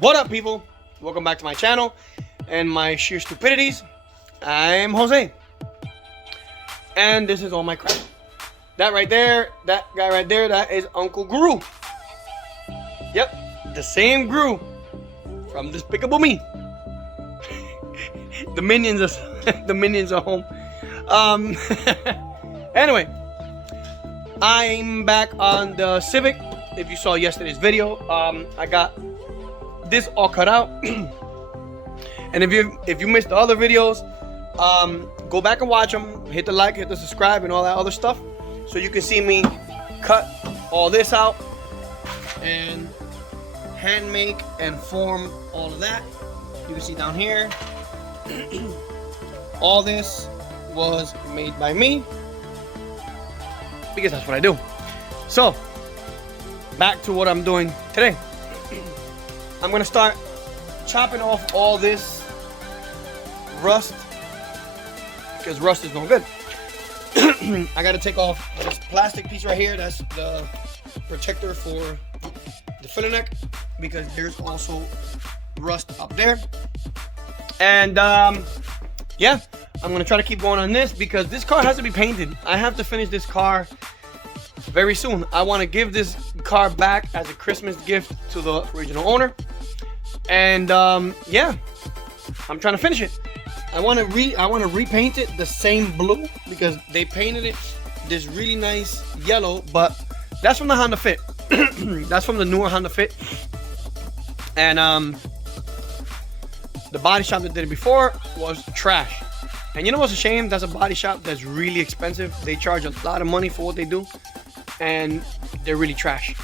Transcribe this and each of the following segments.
What up, people? Welcome back to my channel and my sheer stupidities. I'm Jose, and this is all my crap. That right there, that guy right there, that is Uncle Guru. Yep, the same Guru from Despicable Me. The minions are home. Anyway, I'm back on the Civic. If you saw yesterday's video, I got this all cut out. And if you missed the other videos, go back and watch them. Hit the like, hit the subscribe, and all that other stuff, so you can see me cut all this out and hand make and form all of that. You can see down here. All this was made by me because that's what I do. So back to what I'm doing today. I'm gonna start chopping off all this rust because rust is no good. I gotta take off this plastic piece right here. That's the protector for the filler neck, because there's also rust up there. And yeah, I'm gonna try to keep going on this because this car has to be painted. I have to finish this car very soon. I want to give this car back as a Christmas gift to the original owner. And yeah, I'm trying to finish it. I want to repaint it the same blue because they painted it this really nice yellow, but that's from the Honda Fit. That's from the newer Honda Fit. And the body shop that did it before was trash. And you know what's a shame? That's a body shop that's really expensive. They charge a lot of money for what they do, and they're really trash.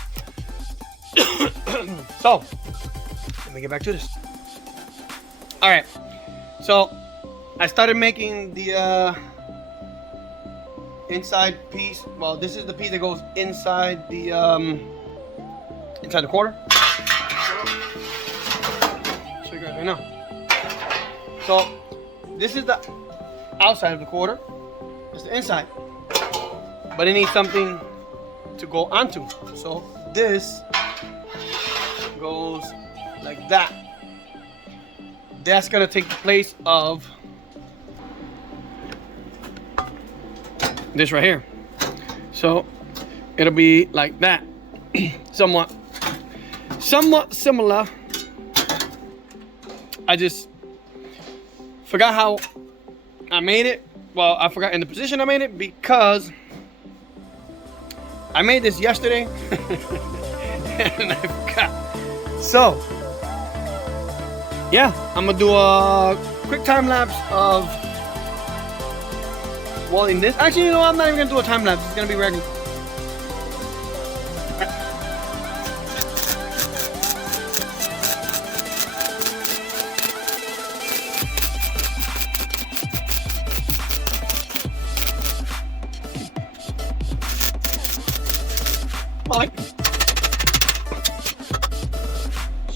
So let me get back to this. All right, so I started making the inside piece. Well, this is the piece that goes inside the quarter. Show you guys right now. So this is the outside of the quarter. It's the inside, but it needs something to go onto. So this goes like that. That's gonna take the place of this right here. So it'll be like that. somewhat similar. I just forgot how I made it. Well, I forgot in the position I made it because I made this yesterday and I forgot. So yeah, I'm gonna do a quick time lapse of welding this. Actually, you know, I'm not even gonna do a time lapse. It's gonna be regular.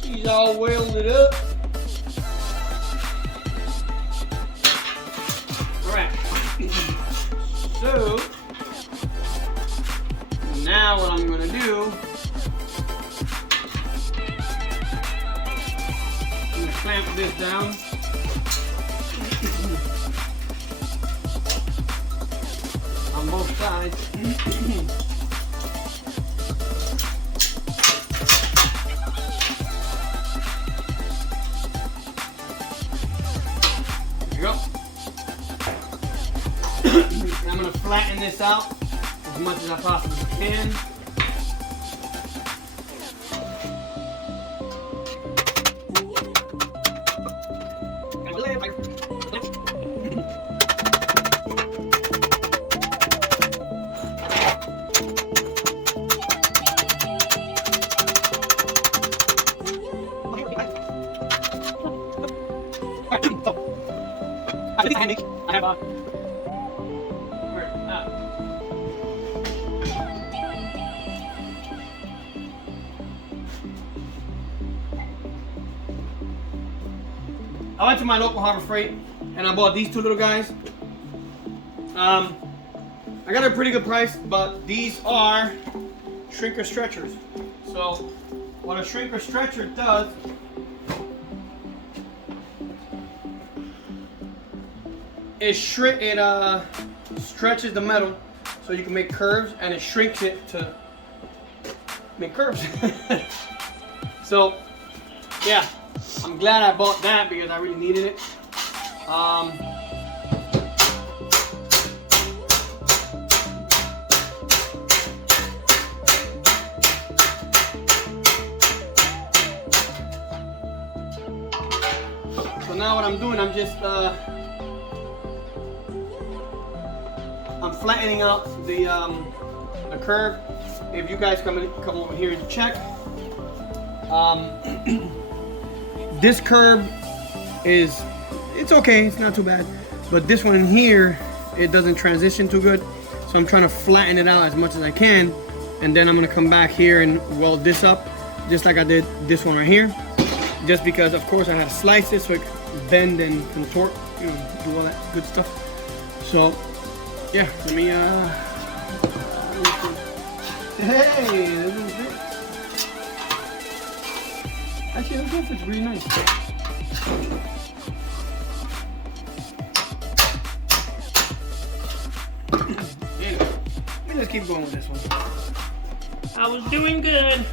She's all welded up. Alright. So now what I'm gonna do, I'm gonna clamp this down. On both sides. I'm going to flatten this out as much as I possibly can. I have I went to my local Harbor Freight and I bought these two little guys. I got a pretty good price, but these are shrinker stretchers. So what a shrinker stretcher does it stretches the metal so you can make curves, and it shrinks it to make curves. So yeah, I'm glad I bought that because I really needed it. So now what I'm doing, I'm just I'm flattening out the curve. If you guys come over here and check, this curve it's okay, it's not too bad, but this one here, it doesn't transition too good, so I'm trying to flatten it out as much as I can, and then I'm gonna come back here and weld this up just like I did this one right here, just because of course I had to slice this so it could bend and contort, you know, do all that good stuff. So yeah, let me hey, this is it. Actually, this fits really nice. Anyway, let me just keep going with this one. I was doing good.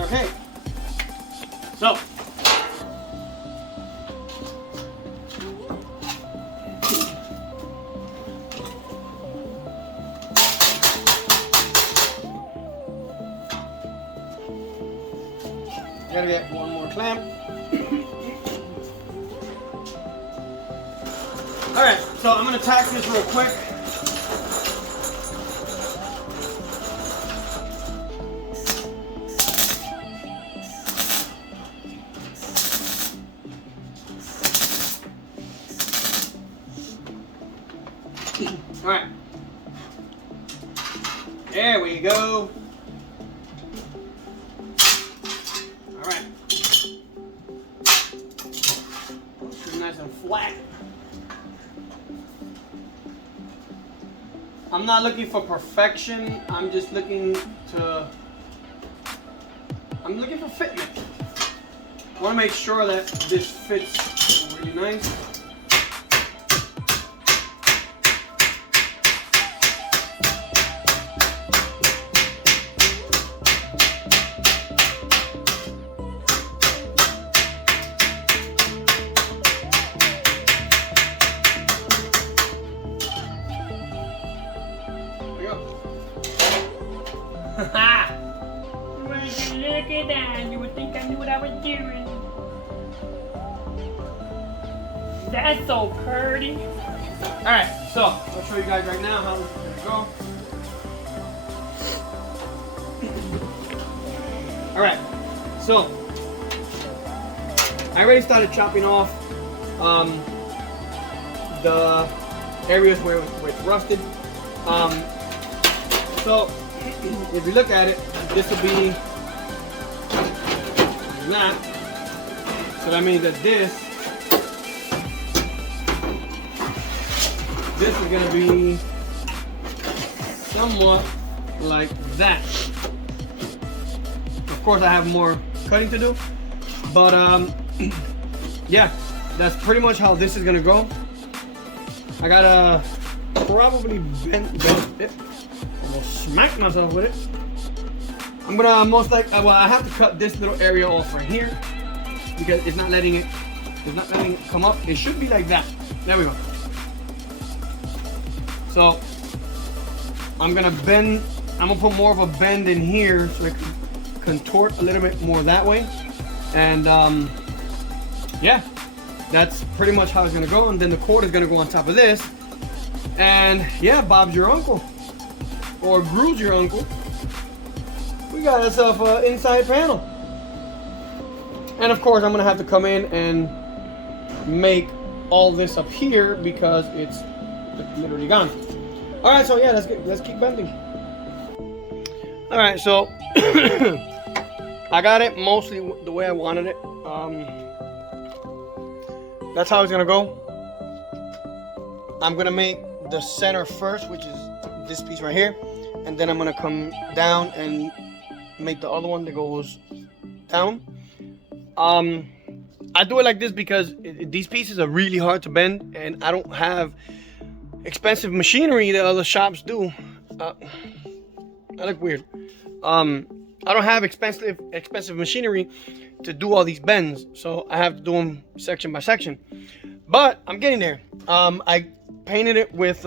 Okay, so gotta get one more clamp. All right, so I'm gonna tack this real quick. All right, there we go. All right, pretty nice and flat. I'm not looking for perfection. I'm just looking for fitment. I want to make sure that this fits really nice. Would you look at that? You would think I knew what I was doing. That's so pretty. Alright, so I'll show you guys right now how this is gonna go. Alright, so I already started chopping off the areas where it's rusted. So if you look at it, this will be that. So that means that this is going to be somewhat like that. Of course, I have more cutting to do, but yeah, that's pretty much how this is going to go. I gotta probably bend it. Almost smack myself with it. I'm gonna most likely, well, I have to cut this little area off right here because it's not letting it come up. It should be like that. There we go. So I'm gonna bend. I'm gonna put more of a bend in here so I can contort a little bit more that way. And yeah, that's pretty much how it's gonna go. And then the cord is gonna go on top of this. And yeah, Bob's your uncle. Or Gru's your uncle. we got ourselves an inside panel. And of course, I'm gonna have to come in and make all this up here because it's literally gone. All right, so yeah, let's keep bending. All right, so I got it mostly the way I wanted it. That's how it's gonna go. I'm gonna make the center first, which is this piece right here, and then I'm gonna come down and make the other one that goes down. I do it like this because these pieces are really hard to bend, and I don't have expensive machinery that other shops do. I look weird. I don't have expensive machinery to do all these bends, so I have to do them section by section. But I'm getting there. I painted it with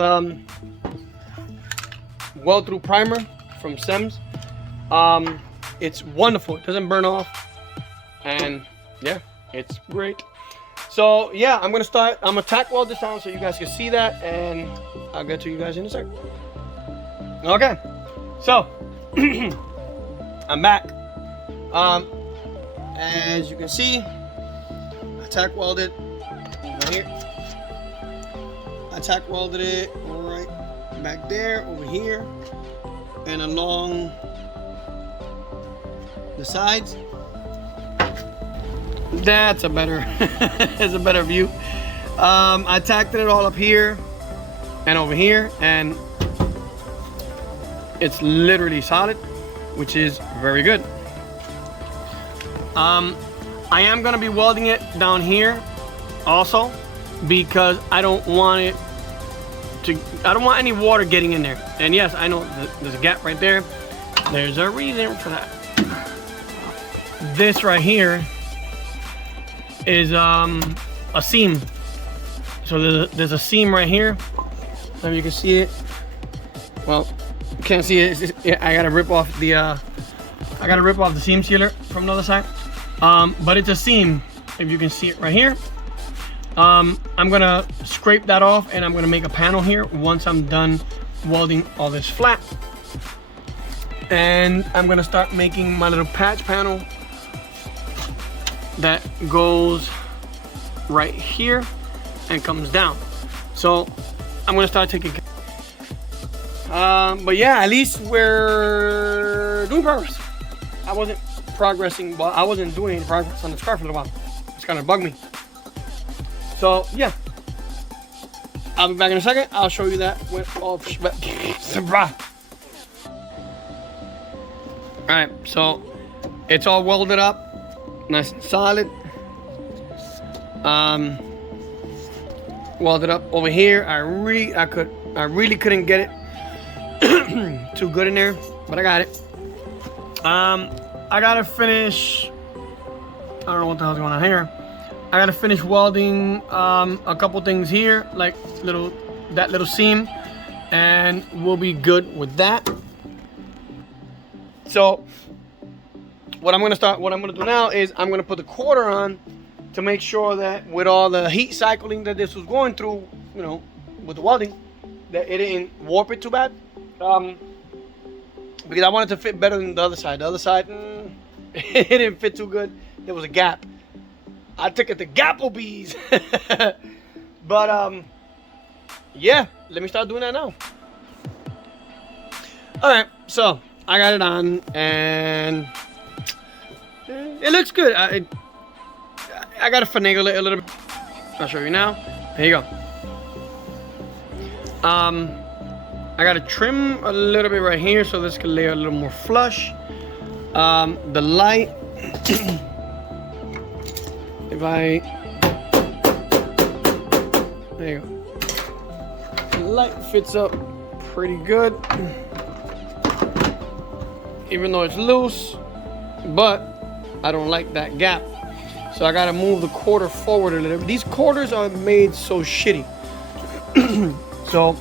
weld-through primer from Sems. It's wonderful. It doesn't burn off, and yeah, it's great. So yeah, I'm gonna tack weld this down so you guys can see that, and I'll get to you guys in a second. Okay, so I'm back. As you can see, I tack welded over here. I tack welded it right back there, over here, and along the sides. That's a better, it's a better view. I tacked it all up here and over here, and it's literally solid, which is very good. I am gonna be welding it down here also because I don't want any water getting in there. And yes, I know there's a gap right there. There's a reason for that. This right here is a seam. So there's a seam right here. So you can see it. Well, you can't see it. I gotta rip off the seam sealer from the other side. But it's a seam, if you can see it right here. I'm gonna scrape that off, and I'm gonna make a panel here once I'm done welding all this flat. And I'm gonna start making my little patch panel that goes right here and comes down. So I'm gonna start taking but yeah, at least we're doing progress. I wasn't progressing, well, I wasn't doing any progress on this car for a little while. It's kind of bugged me. So yeah, I'll be back in a second. I'll show you that with all. Alright, so it's all welded up, nice and solid. Welded up over here. I really couldn't get it too good in there, but I got it. I gotta finish. I don't know what the hell's going on here. I gotta finish welding a couple things here, like that little seam, and we'll be good with that. So what I'm gonna do now is I'm gonna put the quarter on to make sure that with all the heat cycling that this was going through, you know, with the welding, that it didn't warp it too bad. Because I wanted to fit better than the other side. The other side, it didn't fit too good. There was a gap. I took it to Gapplebee's. But yeah, let me start doing that now. All right, so I got it on, and it looks good. I gotta finagle it a little bit. I'll show you now. There you go. I gotta trim a little bit right here so this can lay a little more flush. The light, there you go. The light fits up pretty good, even though it's loose, but I don't like that gap. So I gotta move the quarter forward a little bit. These quarters are made so shitty. So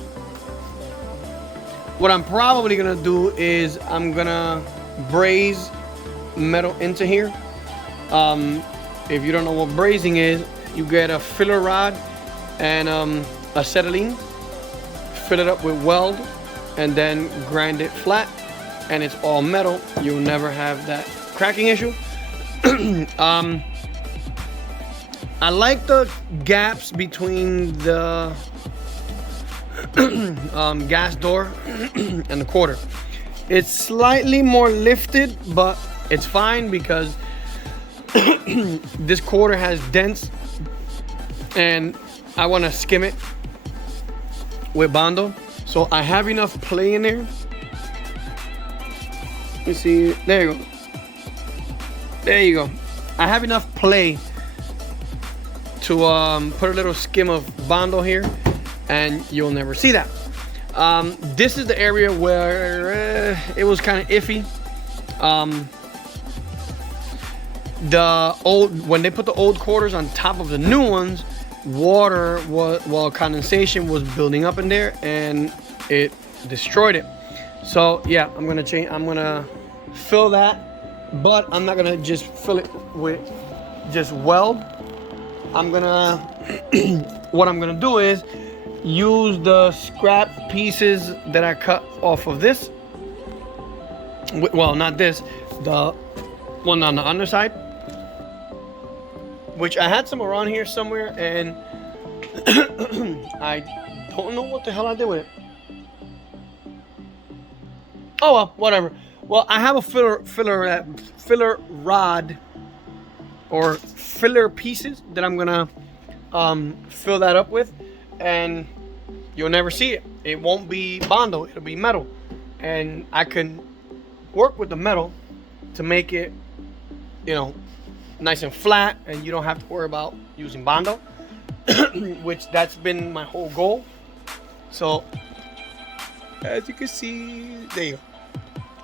what I'm probably gonna do is I'm gonna braze metal into here. If you don't know what brazing is, you get a filler rod and acetylene, fill it up with weld, and then grind it flat, and it's all metal, you'll never have that cracking issue. I like the gaps between the gas door and the quarter. It's slightly more lifted, but it's fine because this quarter has dents and I want to skim it with Bondo. So I have enough play in there. You see, there you go. There you go. I have enough play to put a little skim of Bondo here, and you'll never see that. This is the area where it was kind of iffy. When they put the old quarters on top of the new ones, condensation was building up in there and it destroyed it. So yeah, I'm gonna fill that, but I'm not gonna just fill it with just weld. What I'm gonna do is use the scrap pieces that I cut off of this. Well, not this, the one on the underside, which I had some around here somewhere, and I don't know what the hell I did with it. Oh well, whatever. Well, I have a filler rod or filler pieces that I'm gonna fill that up with, and you'll never see it. It won't be Bondo, it'll be metal, and I can work with the metal to make it, you know, nice and flat, and you don't have to worry about using Bondo, which that's been my whole goal. So as you can see, there you go.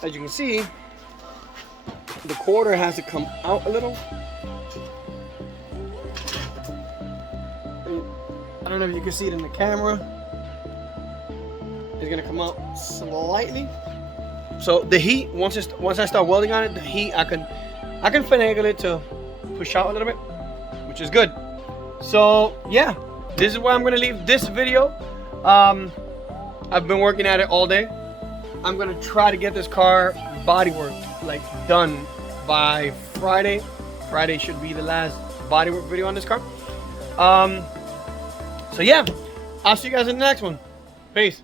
As you can see, the quarter has to come out a little. I don't know if you can see it in the camera. It's gonna come out slightly. So the heat, once I start welding on it, the heat I can finagle it to push out a little bit, which is good. So yeah, this is where I'm gonna leave this video. I've been working at it all day. I'm gonna try to get this car bodywork like done by Friday. Friday should be the last bodywork video on this car. So yeah, I'll see you guys in the next one. Peace.